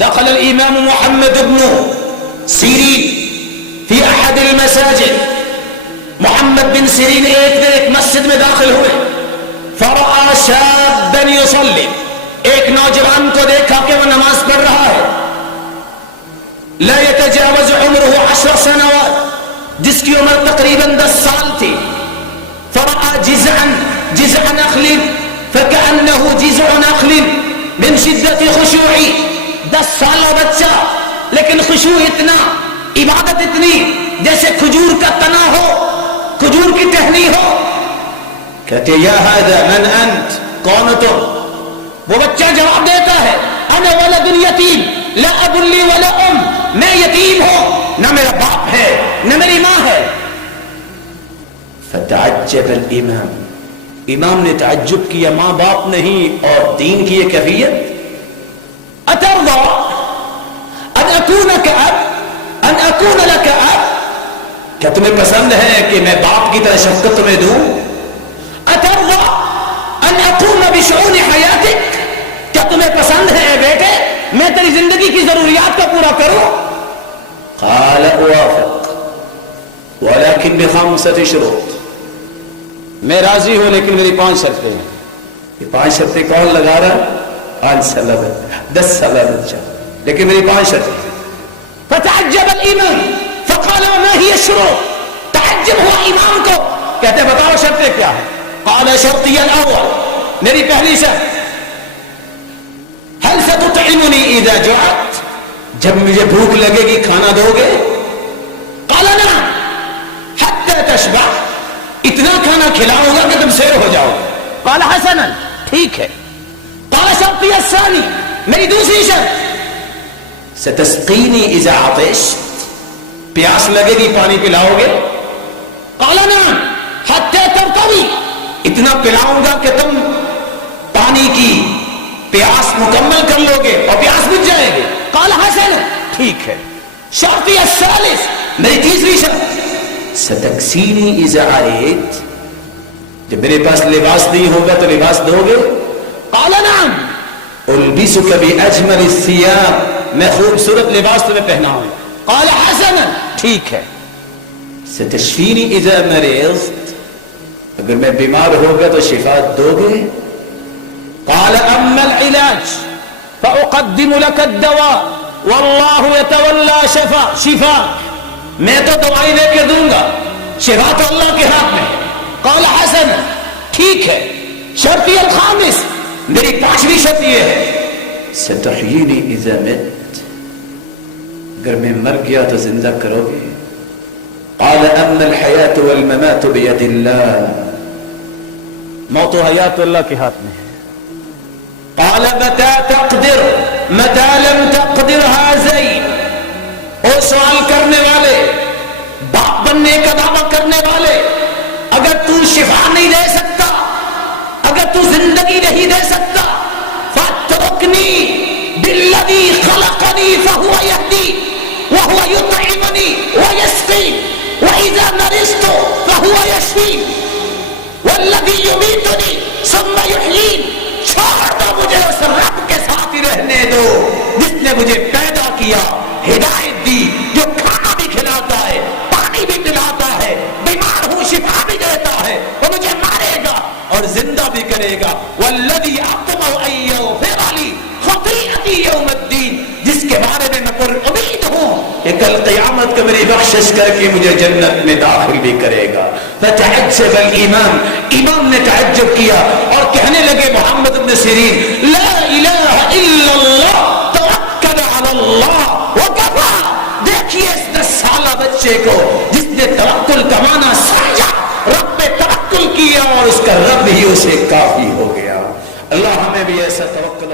دخل الامام محمد بن سیرین فی احد المساجد، محمد بن سیرین ایک مسجد میں داخل ہوئے، فرآ شابا یصلی، ایک نوجوان کو دیکھا کہ وہ نماز پڑھ رہا ہے، لا يتجاوز عمره 10 سنوات، جس کی عمر تقریباً 10 سال تھی، فرآ جزعا نخل فكأنه جزع نخل من شدة خشوعی، 10 سالہ بچہ لیکن خشوع اتنا، عبادت اتنی جیسے کھجور کا تنا ہو، کھجور کی ٹہنی ہو۔ کہتے یا هذا من انت، کون تم؟ وہ بچہ جواب دیتا ہے انا ولد یتیم لا اب لی ولا ام، میں یتیم ہوں، نہ میرا باپ ہے نہ میری ماں ہے۔ فتعجب الامام، امام نے تعجب کیا، ماں باپ نہیں اور دین کی یہ کیفیت۔ اترضى ان اكون كأب ان اكون لك اب، کیا تمہیں پسند ہے کہ میں باپ کی طرح شفقت تمہیں دوں؟ اترضى ان اقوم بشؤون حياتك، کیا تمہیں پسند ہے اے بیٹے میں تیری زندگی کی ضروریات کو پورا کروں؟ قال اوافق ولكن ب5 شروط، میں راضی ہوں لیکن میری 5 شرطیں ہیں۔ یہ 5 شرطیں کون لگا رہا؟ 5 سالہ بچہ، 10 سالہ بچہ، لیکن میری 5 شرطیں۔ فتعجب الامام فقال ما هي الشروط، تعجب ہوا امام کو، کہتے بتاؤ شرطیں کیا ہیں؟ قال شرطی الاول، میری پہلی شرط هل ستطعمني اذا جعت، جب مجھے بھوک لگے گی کھانا دو گے؟ قال نعم حتى تشبع، اتنا کھانا کھلاؤں گا کہ تم سیر ہو جاؤ۔ قال حسنا، ٹھیک ہے۔ قال شرطی الثانی، میری دوسری شرط ستسقینی اذا عطشت، پیاس لگے گی پانی پلاؤ گے؟ قال نعم حتى ترتوی، اتنا پلاؤں گا کہ تم پانی کی پیاس مکمل کر لو گے اور پیاس بجھ جائے گی۔ قال حسنا، ٹھیک ہے۔ شرطی الثالث، میری تیسری شرط ستکسینی اذا عریت، جب میرے پاس لباس نہیں ہوگا تو لباس دو گے؟ قال نعم البسک باجمل الثياب، میں خوبصورت لباس تمہیں پہناؤں۔ قال حسنا، ٹھیک ہے۔ ستشفینی اذا مرضت، اگر میں بیمار ہوگا تو شفا دو گے؟ قال اما العلاج فاقدم لك الدواء والله يتولى شفا، میں تو دوائی دے کے دوں گا، شفا تو اللہ کے ہاتھ میں ہے۔ قال حسن، ٹھیک ہے۔ شرطی الخامس، میری 5ویں شرط یہ ہے ستحیینی اذا مت، اگر میں مر گیا تو زندہ کرو گے؟ قال اما الحیات والممات بید اللہ، موت و حیات اللہ کے ہاتھ میں ہے۔ قال متى تقدر متى لم تقدر هذين، اور سوال کرنے والے، باپ بننے کا دعویٰ کرنے والے، اگر تو شفا نہیں دے سکتا، اگر تو زندگی نہیں دے سکتا، فاتركني بالذي خلقني فهو يهدي وهو يطعمني ويسقي واذا مرضت فهو يشفي والذي يميتني ثم يحيين، چھوڑ دو مجھے اس رب کے ساتھ ہی رہنے دو جس نے مجھے پیدا کیا، ہدایت دی، جو کھانا بھی کھلاتا ہے، پانی بھی پلاتا ہے، بیمار ہوں شفا بھی دیتا ہے، وہ مجھے مارے گا اور زندہ بھی کرے گا۔ والذی اطمع ان یغفر لی خطیئتی یوم الدین، جس کے بارے میں پر امید ہوں کہ کل قیامت کو میری بخشش کر کے مجھے جنت میں داخل بھی کرے گا۔ فتعجب الامام، امام نے تعجب کیا اور کہنے لگے محمد بن سیرین لا الہ الا اللہ توکل علی اللہ وکفا، دیکھیے اس 10 سالہ بچے کو جس نے توکل کا معنی سمجھا، رب پہ توکل کیا اور اس کا رب ہی اسے کافی ہو گیا۔ اللہ ہمیں بھی ایسا توکل